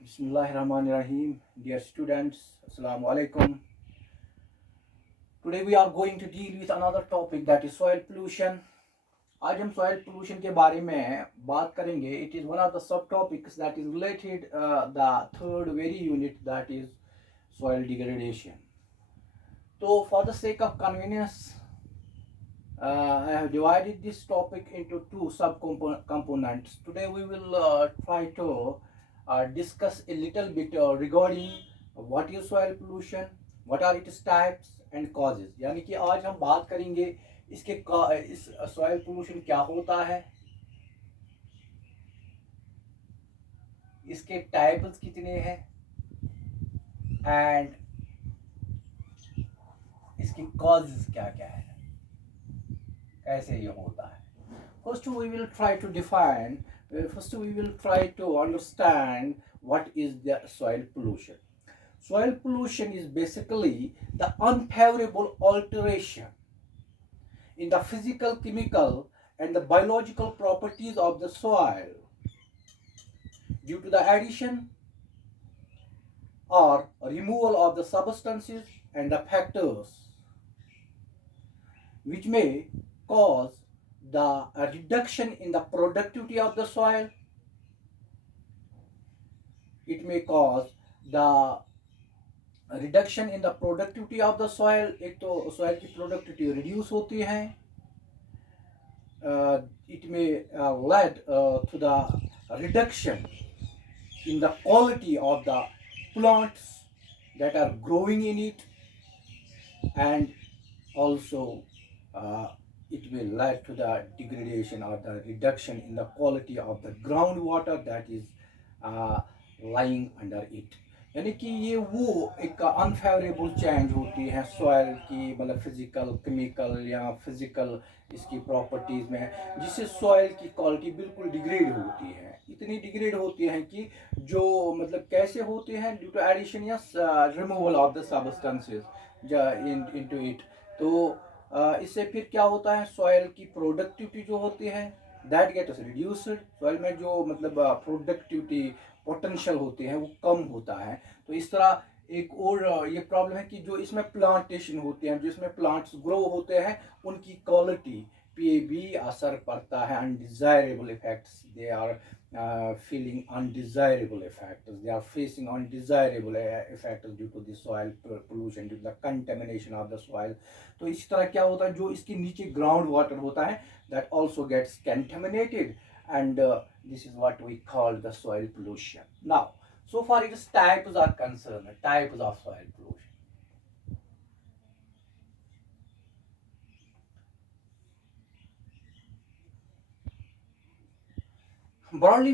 Bismillahirrahmanirrahim. Dear students, Assalamu alaikum. Today we are going to deal with another topic, that is soil pollution. आज हम soil pollution के बारे में बात करेंगे. It is one of the subtopics that is related the third very unit, that is soil degradation. So for the sake of convenience, I have divided this topic into two sub-components. Today we will try to discuss a little bit regarding what is soil pollution, what are its types and causes. यानी कि आज हम बात करेंगे इस soil pollution क्या होता है, इसके टाइप्स कितने हैं एंड इसकी कॉजेज क्या क्या है, कैसे ये होता है. First we will try to define, first we will try to understand what is the soil pollution. Soil pollution is basically the unfavorable alteration in the physical, chemical and the biological properties of the soil due to the addition or removal of the substances and the factors which may cause the reduction in the productivity of the soil. It may cause the reduction in the productivity of the soil. एक तो soil की productivity reduce होती है. It may lead to the reduction in the quality of the plants that are growing in it, and also it will lead to the degradation or the reduction in the quality of the groundwater that is lying under it. यानी कि ये वो एक unfavourable change होती है सॉइल की, मतलब physical, chemical या फिजिकल इसकी प्रॉपर्टीज में, जिससे सॉइल की क्वालिटी बिल्कुल डिग्रेड होती है. इतनी डिग्रेड होती है कि जो मतलब कैसे होती है, ड्यू टू एडिशन या removal of the substances into it. तो इससे फिर क्या होता है, सॉइल की प्रोडक्टिविटी जो होती है दैट गेट्स रिड्यूस्ड. सॉइल में जो मतलब प्रोडक्टिविटी पोटेंशियल होते हैं वो कम होता है. तो इस तरह एक और ये प्रॉब्लम है कि जो इसमें प्लांटेशन होते हैं, जिसमें प्लांट्स ग्रो होते हैं, उनकी क्वालिटी पे भी असर पड़ता है. Undesirable effects, they are feeling undesirable effects, they are facing undesirable effects due to the soil pollution, due to the contamination of the soil. तो इस तरह क्या होता है, जो इसके नीचे ग्राउंड वाटर होता है that also gets contaminated, and this is what we call the soil pollution. Now so far its types are concerned, types of soil pollution. Broadly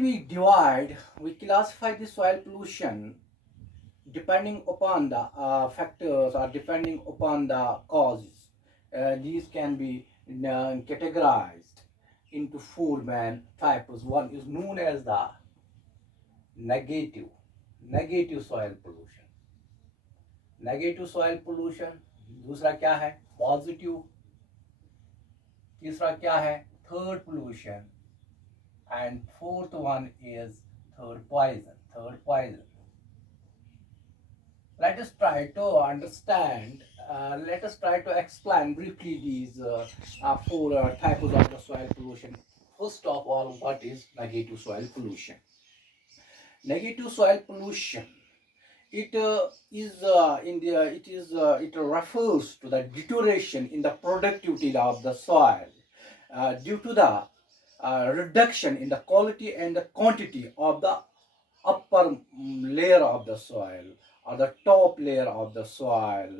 we classify the soil pollution depending upon the factors or depending upon the causes. These can be categorized into four main types. One is known as the negative soil pollution. Negative soil pollution. दूसरा क्या है, पॉजिटिव. तीसरा क्या है, third pollution. And fourth one is third poison. Let us try to understand, let us try to explain briefly these four types of the soil pollution. First of all, what is negative soil pollution? Negative soil pollution, it it refers to the deterioration in the productivity of the soil due to the reduction in the quality and the quantity of the upper layer of the soil or the top layer of the soil,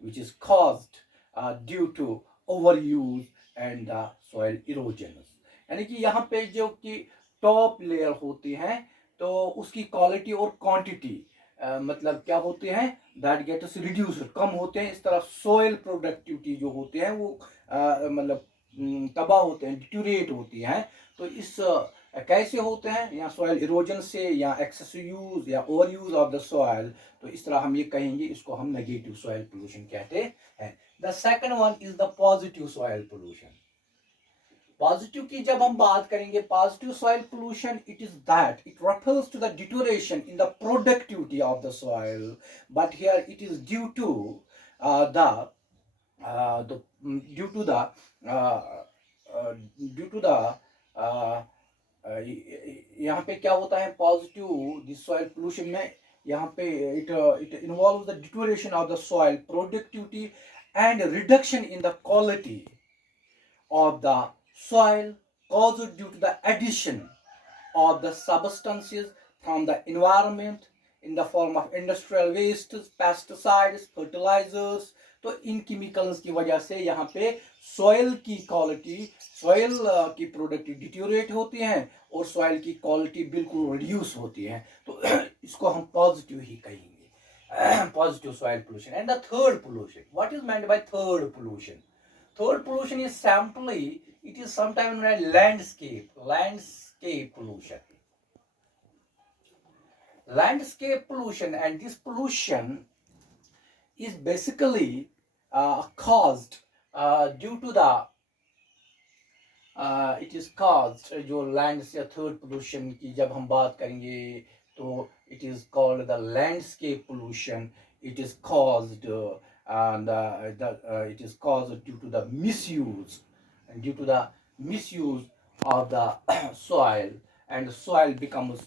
which is caused due to overuse and the soil erosion. यानी कि यहाँ पे जो कि top layer होती हैं तो उसकी क्वालिटी और क्वांटिटी मतलब क्या होते हैं, दैट गेट्स रिड्यूस्ड, कम होते हैं. इस तरह सॉइल प्रोडक्टिविटी जो होते हैं वो मतलब तबाह होते हैं, डिटोरेट होती हैं. तो इस कैसे होते हैं, या सॉइल इरोजन से या एक्सेसिव यूज या over use of the soil. तो इस तरह हम ये कहेंगे, इसको हम नेगेटिव सॉइल पोल्यूशन कहते हैं. The second one is the positive soil pollution. Positive की जब हम बात करेंगे, positive soil pollution, it is that it refers to the deterioration in the productivity of the soil, but here it is due to the due to the uh, due to the uh, यहाँ पे क्या होता है positive this soil pollution में, यहाँ पे it it involve the deterioration of the soil productivity and reduction in the quality of the soil caused due to the addition of the substances from the environment in the form of industrial wastes, pesticides, fertilizers. तो इन केमिकल्स की वजह से यहाँ पे सॉइल की quality, soil की productivity deteriorate होती है और सॉइल की क्वालिटी बिल्कुल रिड्यूस होती है। तो इसको हम पॉजिटिव ही कहेंगे, positive soil pollution. And the third pollution, what is meant by third pollution? Third pollution is simply, it is sometimes known as landscape pollution. Landscape pollution, and this pollution is basically caused due to the it is caused जो लैंड से third pollution की जब हम बात करेंगे तो it is called the landscape pollution. It is caused it is caused due to the misuse, and due to the misuse of the soil, and the soil becomes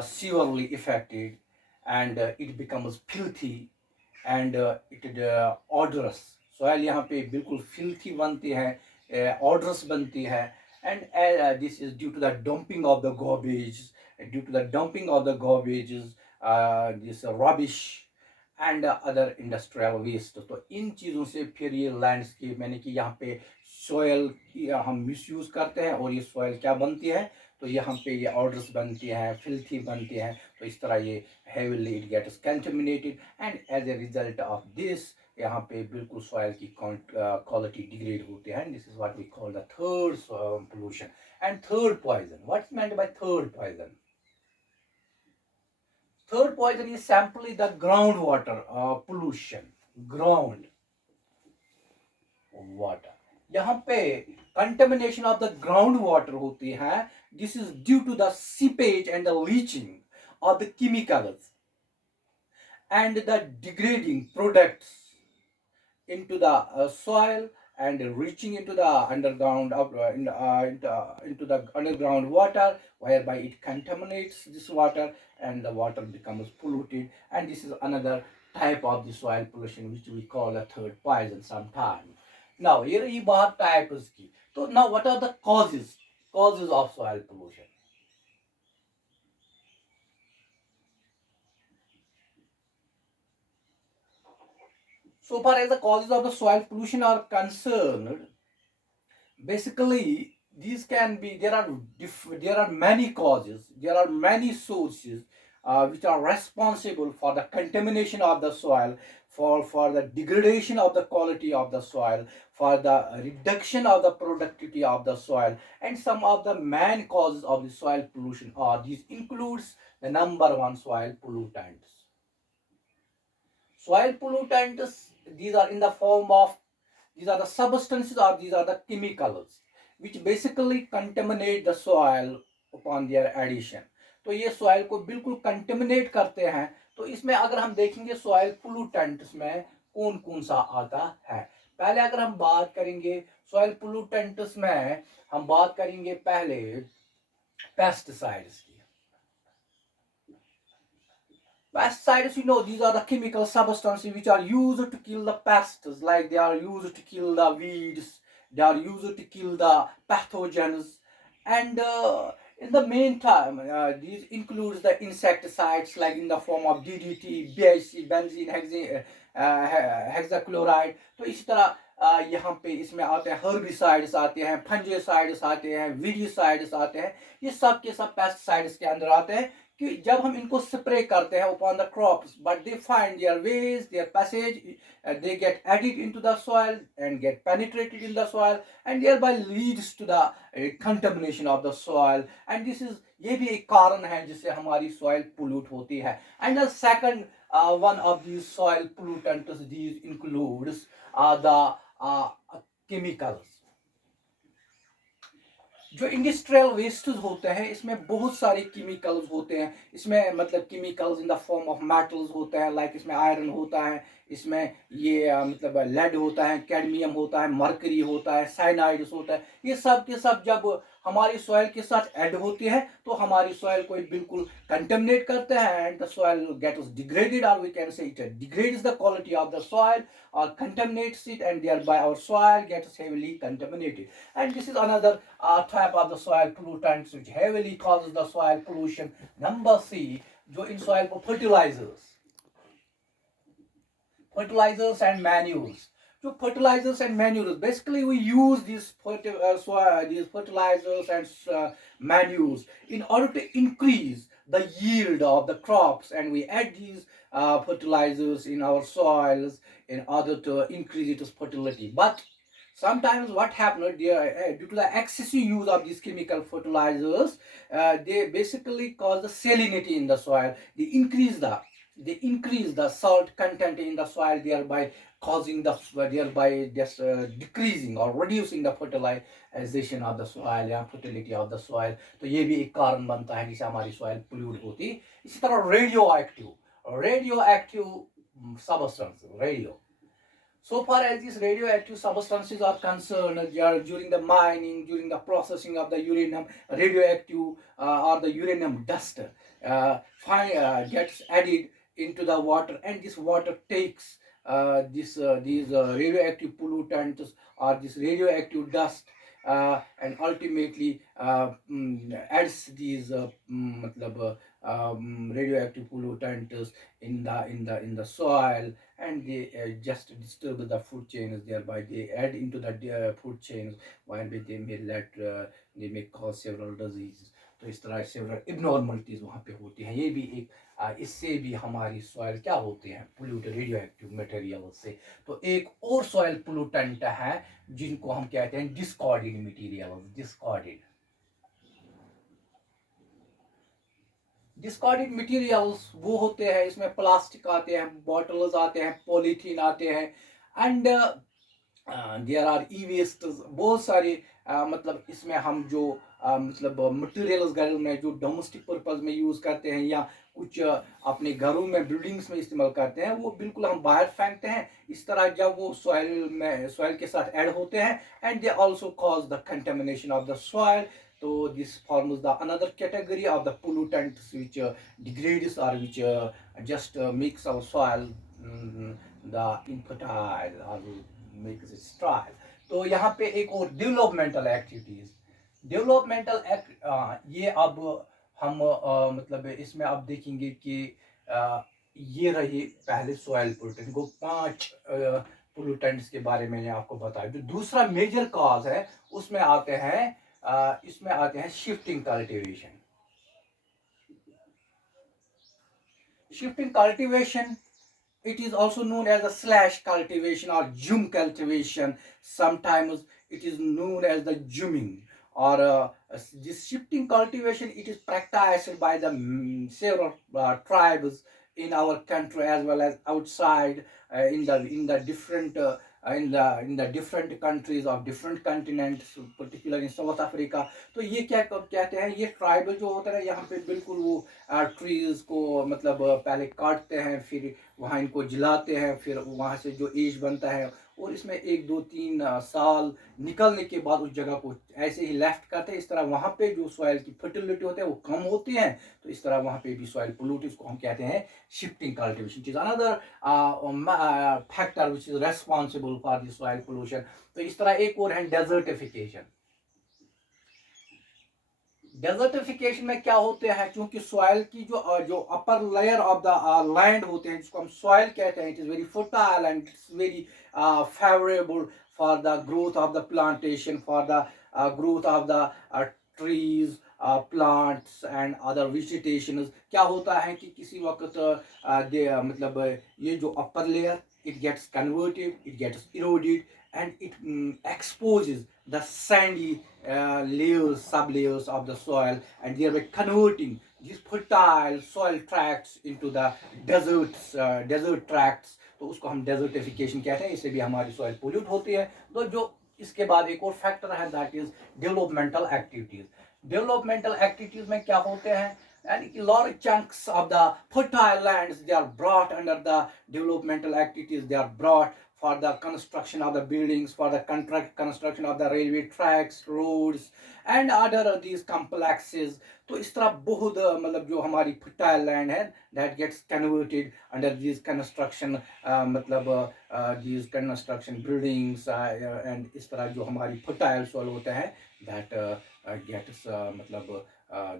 severely affected, and it becomes filthy, and it odorous. soil यहाँ पे बिल्कुल filthy बनती है, odorous बनती है, and this is due to the dumping of the garbage, due to the dumping of the garbages, this rubbish and other industrial waste. तो इन चीज़ों से फिर ये लैंडस्केप, यानी कि यहाँ पे सॉयल हम मिसयूज़ करते हैं और ये सॉयल क्या बनती है, तो यहाँ पे ये ऑर्डर्स बनती हैं, फिल्थी बनती हैं, तो इस तरह ये heavily it gets contaminated, and as a result of this यहाँ पे बिल्कुल सॉयल की क्वालिटी डिग्रेड होती है। This is what we call the third pollution. And third poison, what is meant by third poison? Third poison is simply the groundwater pollution. Ground water, यहाँ पे contamination of the groundwater होती है. This is due to the seepage and the leaching of the chemicals and the degrading products into the soil and reaching into the underground into the underground water, whereby it contaminates this water and the water becomes polluted. And this is another type of the soil pollution which we call a third poison sometimes. Now here ये बात types की, तो now what are the causes of soil pollution? So far as the causes of the soil pollution are concerned, basically these can be, there are many causes, there are many sources which are responsible for the contamination of the soil, for the degradation of the quality of the soil, for the reduction of the productivity of the soil. And some of the main causes of the soil pollution are, these includes the number one, soil pollutants. Soil pollutants, these are in the form of, these are the substances or these are the chemicals which basically contaminate the soil upon their addition. तो ये सॉइल को बिल्कुल contaminate करते हैं। तो इसमें अगर हम देखेंगे सॉइल पोल्यूटेंट्स में कौन कौन सा आता है, पहले अगर हम बात करेंगे सॉइल पोल्यूटेंट्स में, हम बात करेंगे पहले पेस्टिसाइड्स की। Pesticides, these are the chemical substances which are used to kill the pests, like they are used to kill the weeds, they are used to kill the pathogens. And in the meantime, these includes the insecticides, like in the form of DDT, BIC, benzene, hexachloride. तो इसी तरह यहाँ पे इसमें आते हैं हर्बिसाइड्स आते हैं, फंजीसाइड्स आते हैं, वीडिसाइड्स आते हैं। ये सब के सब पेस्टिसाइड्स के अंदर आते हैं कि जब हम इनको स्प्रे करते हैं upon the crops, but they find their ways, their passage, they get added into the soil and get penetrated in the soil, and thereby leads to the contamination of the soil. And this is, ये भी एक कारण है जिससे हमारी soil pollute होती है. And the second one of these soil pollutants, these includes the chemicals. जो इंडस्ट्रियल वेस्टेज होते हैं इसमें बहुत सारे केमिकल्स होते हैं, इसमें मतलब chemicals in the form of metals होते हैं, लाइक इसमें आयरन होता है, इसमें ये मतलब लेड होता है, कैडमियम होता है, मरकरी होता है, साइनाइड्स होता है। ये सब के सब जब हमारी सॉइल के साथ ऐड होती है तो हमारी सॉइल को बिल्कुल कंटेमिनेट करते हैं, and the soil gets degraded, और we can say it degrades the quality of the soil or contaminates it, and thereby our soil gets heavily contaminated. And this is another type of the soil pollutants which heavily causes the soil pollution. Number C, जो in soil को fertilizers and manures. So fertilizers and manures, basically we use these fertilizers and manures in order to increase the yield of the crops, and we add these fertilizers in our soils in order to increase its fertility. But sometimes what happens, due to the excessive use of these chemical fertilizers, they basically cause the salinity in the soil. They increase the salt content in the soil, thereby causing the thereby just decreasing or reducing the fertilization of the soil या fertility of the soil. तो ये भी एक कारण बनता है जिससे हमारी soil pollute होती। इसी तरह radioactive substance, so far as these radioactive substances are concerned, during the mining, during the processing of the uranium, radioactive or the uranium dust gets added into the water, and this water takes these radioactive pollutants or this radioactive dust, and ultimately adds these radioactive pollutants in the soil, and they just disturb the food chains, thereby they add into the food chains, while they may cause several diseases. तो इस तरह सेवरल इबनॉर्मलिटीज वहाँ पे होती हैं। ये भी एक इससे भी हमारी सॉइल क्या होते हैं, पोल्यूटेड रेडियो एक्टिव मटेरियल से। तो एक और सॉइल पोल्यूटेंट है जिनको हम कहते हैं डिस्कार्डेड मटेरियल। डिस्कार्डेड मटेरियल्स वो होते हैं, इसमें प्लास्टिक आते हैं, बॉटल्स आते हैं, पॉलीथीन आते हैं, and there are e waste, बहुत सारे मतलब इसमें हम जो मतलब मटेरियल्स घर में जो डोमेस्टिक पर्पज में यूज़ करते हैं या कुछ अपने घरों में बिल्डिंग्स में इस्तेमाल करते हैं, वो बिल्कुल हम बाहर फेंकते हैं। इस तरह जब वो सॉइल के साथ ऐड होते हैं, and they also cause the contamination of the soil. So this forms the another category of the pollutants which degrades or which just makes our soil the infertile or makes it sterile. तो यहाँ पे एक और developmental act, ये अब हम मतलब इसमें आप देखेंगे कि ये रही पहले सॉइल पोल्यूटेंट को 5 पोल्यूटेंट्स के बारे में आपको बताया। जो दूसरा मेजर कॉज है उसमें आते हैं shifting cultivation. It is also known as a slash cultivation or jum cultivation. Sometimes it is known as the jumming, or this shifting cultivation. It is practiced by the several tribes in our country as well as outside in the different countries of different continents, particularly in South Africa. तो ये क्या कहते हैं, ये ट्राइबल जो होता है यहाँ पे बिल्कुल वो ट्रीज को मतलब पहले काटते हैं, फिर वहाँ इनको जलाते हैं, फिर वहाँ से जो एज बनता है, और इसमें 1 2 3 साल निकलने के बाद उस जगह को ऐसे ही लेफ्ट करते हैं। इस तरह वहाँ पे जो सॉइल की फर्टिलिटी होती है वो कम होती है, तो इस तरह वहाँ पे भी सॉइल पोल्यूट, इसको हम कहते हैं shifting cultivation. Is another factor which is responsible for the soil pollution. तो इस तरह एक और है डेजर्टिफिकेशन। डेजर्टिफिकेशन में क्या होते हैं, क्योंकि सॉइल की जो upper layer of the land होते हैं जिसको हम सॉइल कहते हैं, it is very fertile and it's very favourable for the growth of the plantation, for the growth of the trees, plants and other vegetation. क्या होता है कि किसी वक्त मतलब ये जो upper layer it gets converted, it gets eroded, and it exposes the sandy layers, sub-layers of the soil, and thereby converting these fertile soil tracts into the desert tracts. तो उसको हम desertification कहते हैं, इससे भी हमारी soil pollute होती है। तो जो इसके बाद एक और फैक्टर है, that is developmental activities. Developmental activities में क्या होते हैं, यानी कि large chunks of the fertile lands they are brought under the developmental activities, they are brought for the construction of the buildings, for the contract construction of the railway tracks, roads and other these complexes। तो इस तरह बहुत मतलब जो हमारी fertile land है that gets converted under these construction मतलब these construction buildings and इस तरह जो हमारी fertile soil होते हैं that gets मतलब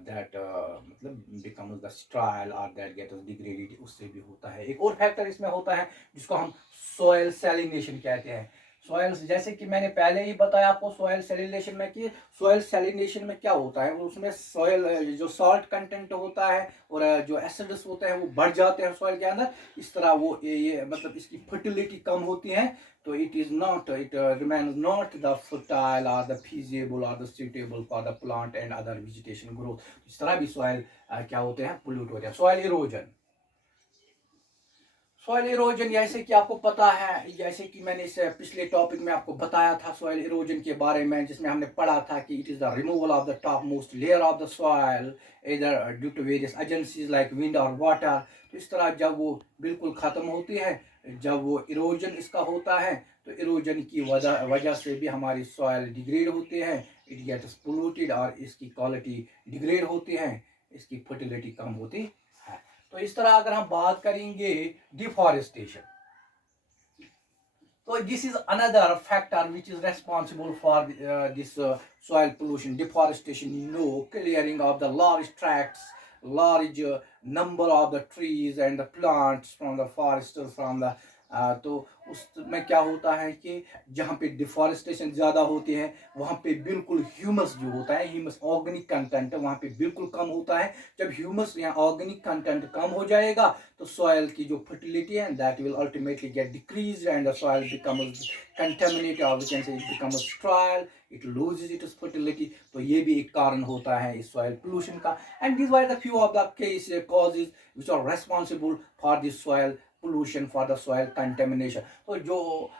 that मतलब becomes the sterile or that gets degraded, उससे भी होता है। एक और फैक्टर इसमें होता है जिसको हम सॉयल सैलिनेशन कहते हैं। सॉयल, जैसे कि मैंने पहले ही बताया आपको सॉयल सैलिनेशन में कि सॉयल सैलिनेशन में क्या होता है, उसमें सॉयल जो सॉल्ट कंटेंट होता है और जो एसिड्स होते हैं वो बढ़ जाते हैं सॉयल के अंदर। इस तरह वो ये मतलब इसकी फर्टिलिटी कम होती है, तो it remains not the fertile or the feasible or the suitable for the plant and other vegetation growth। इस तरह भी सॉयल क्या होते हैं, पोल्यूट होते हैं। सॉयल इरोजन, सॉइल इरोजन जैसे कि आपको पता है, जैसे कि मैंने इस पिछले टॉपिक में आपको बताया था सॉइल इरोजन के बारे में, जिसमें हमने पढ़ा था कि it is the removal of the top most layer of the soil इधर due to various agencies like wind और वाटर। तो इस तरह जब वो बिल्कुल खत्म होती है, जब वो इरोजन इसका होता है, तो इरोजन की वजह से भी हमारी सॉइल डिग्रेड होती है, इट गेट्स पोल्यूटेड और इसकी क्वालिटी डिग्रेड होती है, इसकी फर्टिलिटी कम होती है। तो इस तरह अगर हम बात करेंगे डिफॉरेस्टेशन, तो this is another factor which is responsible for this soil pollution, deforestation, clearing of the large tracts, large number of the trees and the plants from the forest, from the तो उसमें क्या होता है कि जहाँ पे डिफॉरेस्टेशन ज़्यादा होती है वहाँ पे बिल्कुल ह्यूमस जो होता है, ह्यूमस ऑर्गेनिक कंटेंट वहाँ पे बिल्कुल कम होता है। जब ह्यूमस या ऑर्गेनिक कंटेंट कम हो जाएगा तो सॉइल की जो फर्टिलिटी है that will ultimately get decrease and the soil becomes contaminated और we can say it becomes sterile, it loses its fertility. तो ये भी एक कारण होता है इस सॉइल पोल्यूशन का। And this were the few of the cases causes which are responsible for this soil pollution, for the soil contamination। तो जो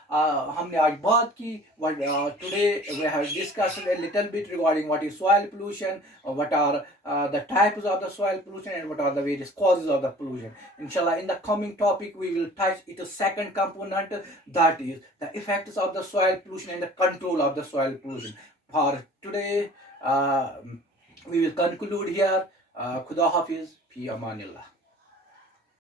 हमने आज बात की, today we have discussed a little bit regarding what is soil pollution, what are the types of the soil pollution and what are the various causes of the pollution। Inshallah in the coming topic we will touch it a second component, that is the effects of the soil pollution and the control of the soil pollution। For today we will conclude here। Khuda Hafiz, fi amanillah।